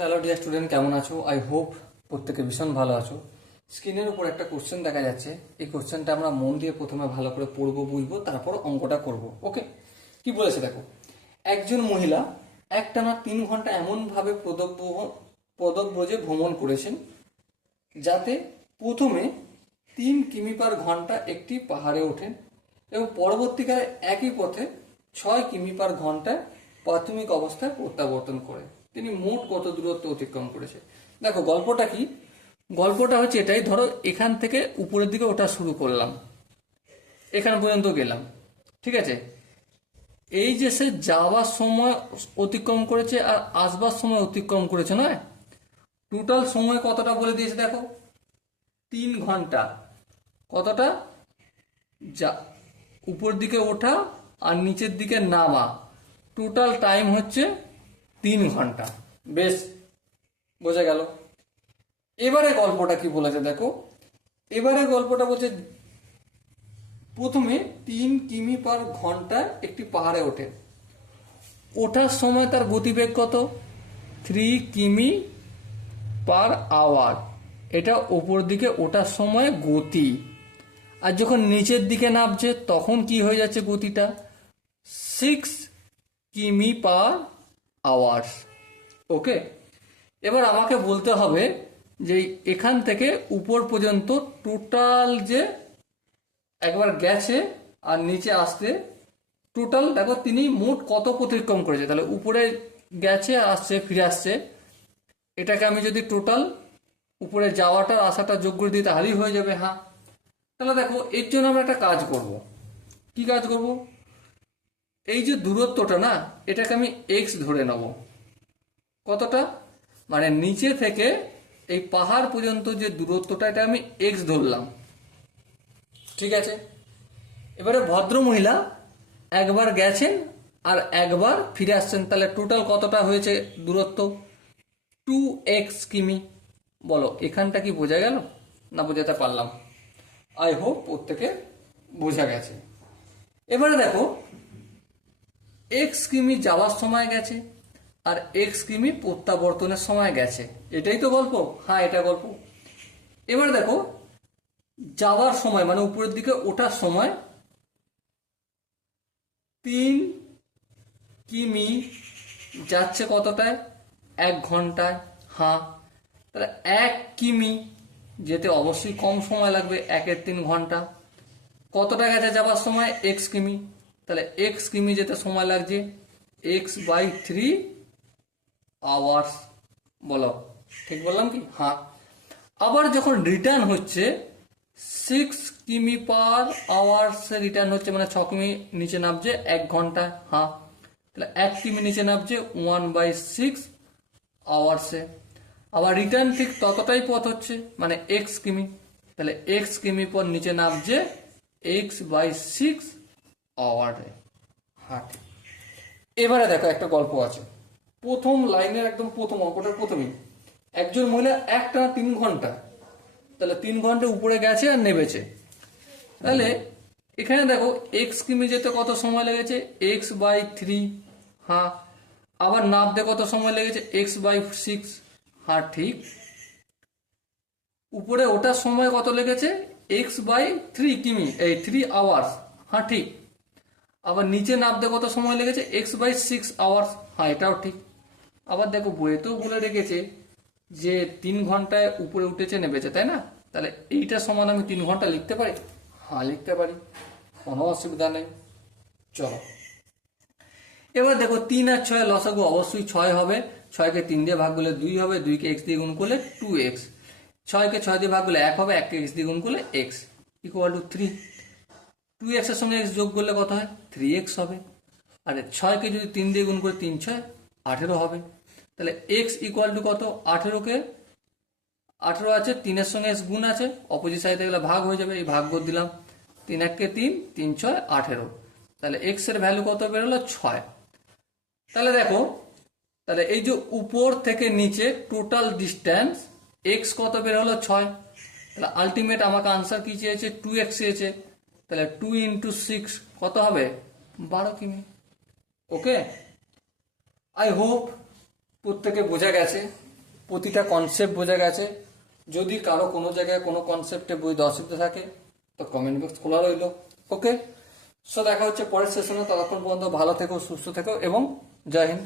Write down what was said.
Hello dear student, কেমন আছো? I hope প্রত্যেকে ভীষণ ভালো আছো। স্ক্রিনের উপর একটা কোশ্চেন দেখা যাচ্ছে। এই কোশ্চেনটা আমরা মন দিয়ে প্রথমে ভালো করে পড়বো, বুঝবো, তারপর অঙ্কটা করব। ওকে, কি বলেছে দেখো। একজন মহিলা একটানা 3 ঘন্টা এমনভাবে পদব্রজে ভ্রমণ করেছেন যাতে প্রথমে 3 কিমি/ঘন্টা একটি পাহাড়ে ওঠেন এবং পরবর্তীকালে একই পথে 6 কিমি/ঘন্টায় প্রাথমিক অবস্থায় প্রত্যাবর্তন করে। তিনি মোট কত দূরত্ব অতিক্রম করেছে? দেখো গল্পটা কি। গল্পটা হচ্ছে এটাই, ধরো এখান থেকে উপরের দিকে ওঠা শুরু করলাম, এখান পর্যন্ত গেলাম, ঠিক আছে। এই যে সে যাওয়ার সময় অতিক্রম করেছে আর আসবার সময় অতিক্রম করেছে, নয়? টোটাল সময় কতটা বলে দিয়েছে দেখো, 3 ঘন্টা। কতটা? যা উপর দিকে ওঠা আর নিচের দিকে নামা, টোটাল টাইম হচ্ছে 3 ঘন্টা। বেশ, বোঝা গেল। এবারে গল্পটা কি বলেছে দেখো। এবারে গল্পটা বলছে প্রথমে 3 কিমি/ঘন্টায় একটি পাহাড়ে ওঠে। ওঠার সময় তার গতিবেগ কত? 3 কিমি/আওয়ার। এটা ওপর দিকে ওঠার সময় গতি। আর যখন নিচের দিকে নামছে তখন কি হয়ে যাচ্ছে গতিটা? 6 কিমি/আওয়ার। ওকে, এবার আমাকে বলতে হবে যে এখান থেকে উপর পর্যন্ত টোটাল যে একবার গেছে আর নিচে আসতে টোটাল দেখো তিনি মোট কত অতিক্রম করেছে। তাহলে উপরে গেছে, আসছে, ফিরে আসছে, এটাকে আমি যদি টোটাল উপরে যাওয়াটা আসাটা যোগ করে দিই তাহলেই হয়ে যাবে। হ্যাঁ, তাহলে দেখো এর জন্য আমরা একটা কাজ করব। কি কাজ করব? এই যে দূরত্বটা না, এটাকে আমি এক্স ধরে নেব। কতটা? মানে নিচে থেকে এই পাহাড় পর্যন্ত যে দূরত্বটা, এটা আমি এক্স ধরলাম, ঠিক আছে। এবারে ভদ্র মহিলা একবার গেছেন আর একবার ফিরে আসছেন, তাহলে টোটাল কতটা হয়েছে দূরত্ব? 2x কিমি। বলো এখানটা কি বোঝা গেল না বোঝাতে পারলাম? আই হোপ প্রত্যেকে বোঝা গেছে। এবারে দেখো x কিমি যাওয়ার সময় গেছে আর x কিমি প্রত্যাবর্তনের সময় গেছে। এটাই তো গল্প। হ্যাঁ, এটা গল্প। এবার দেখো যাওয়ার সময় মানে উপরের দিকে ওঠার সময় 3 কিমি যাচ্ছে কতটায়? 1 ঘন্টায়। হ্যাঁ, তাহলে 1 কিমি যেতে অবশ্যই কম সময় লাগবে, 1-3 ঘন্টা। কতটা গেছে যাওয়ার সময়? x কিমি। তাহলে x কিমি যেতে সময় লাগছে x/3 আওয়ার্স। বলো ঠিক বললাম কি? হ্যাঁ। আবার যখন রিটার্ন হচ্ছে 6 কিমি/আওয়ার্সে রিটার্ন হচ্ছে, মানে 6 কিমি নিচে নামছে 1 ঘন্টায়। হ্যাঁ, তাহলে 1 কিমি নিচে নামছে 1/6 আওয়ার্সে। আবার রিটার্ন ঠিক ততটাই পথ হচ্ছে, মানে x কিমি। তাহলে x কিমি পর নিচে নামছে x/6 আওয়ারে। হ্যাঁ, ঠিক। এবারে দেখো একটা গল্প আছে। প্রথম লাইনের একদম প্রথম অঙ্কটার প্রথমেই একজন মহিলা একটানা 3 ঘন্টা, তাহলে 3 ঘন্টা উপরে গেছে আর নেমেছে। তাহলে এখানে দেখো x কিমি যেতে কত সময় লেগেছে? x/3। হ্যাঁ, আবার নামতে কত সময় লেগেছে? x/6। হ্যাঁ, ঠিক। উপরে ওঠার সময় কত লেগেছে? x/3 কিমি, এই 3 আওয়ার্স। হ্যাঁ, ঠিক। আবার নিচে নামতে কত সময় লেগেছে? x/6 hours. হ্যাঁ, এটাও ঠিক। আবার দেখো বইয়েতেও বলে রেখেছে যে 3 ঘন্টায় উপরে উঠেছে, নেমেছে, তাই না? তাহলে এইটা সমান আমি 3 ঘন্টা লিখতে পারি। হ্যাঁ, লিখতে পারি, কোনো অসুবিধা নেই। চলো এবার দেখো 3 আর 6 লসাগু অবশ্যই 6 হবে। 6কে 3 দিয়ে ভাগ করলে 2 হবে, 2কে x দিয়ে গুণ করলে 2x। 6কে 6 দিয়ে ভাগ করলে 1 হবে, 1কে x দিয়ে গুণ করলে x = 3। 2x এর সঙ্গে x যোগ করলে কত হয়? 3x হবে। আর 6কে যদি 3 দিয়ে গুণ করে 3×6 18 হবে। তাহলে x = কত? 18কে 18 আছে, 3-এর সঙ্গে x গুণ আছে, অপোজিট সাইডে গেলে ভাগ হয়ে যাবে, এই ভাগ করে দিলাম। 3-1-কে 3, 3-6 18। তাহলে x এর ভ্যালু কত বেরোলো? 6। তাহলে দেখো, তাহলে এই যে উপর থেকে নিচে টোটাল ডিস্টেন্স x কত বের হলো? 6। তাহলে আলটিমেট আমাকে আনসার কি চেয়েছে? 2x চেয়েছে। তাহলে 2 × 6 কত হবে? 12 কিমি। ওকে, আই হোপ প্রত্যেকে বোঝা গেছে। প্রতিটা কনসেপ্ট বোঝা গেছে। যদি কারো কোনো জায়গায় কোনো কনসেপ্টে বুঝতে অসুবিধা থাকে তো কমেন্ট বক্স খোলা রইল। ওকে, সো দেখা হচ্ছে পরের সেশনে। ততক্ষণ পর্যন্ত ভালো থেকো, সুস্থ থেকো এবং জয় হিন্দ।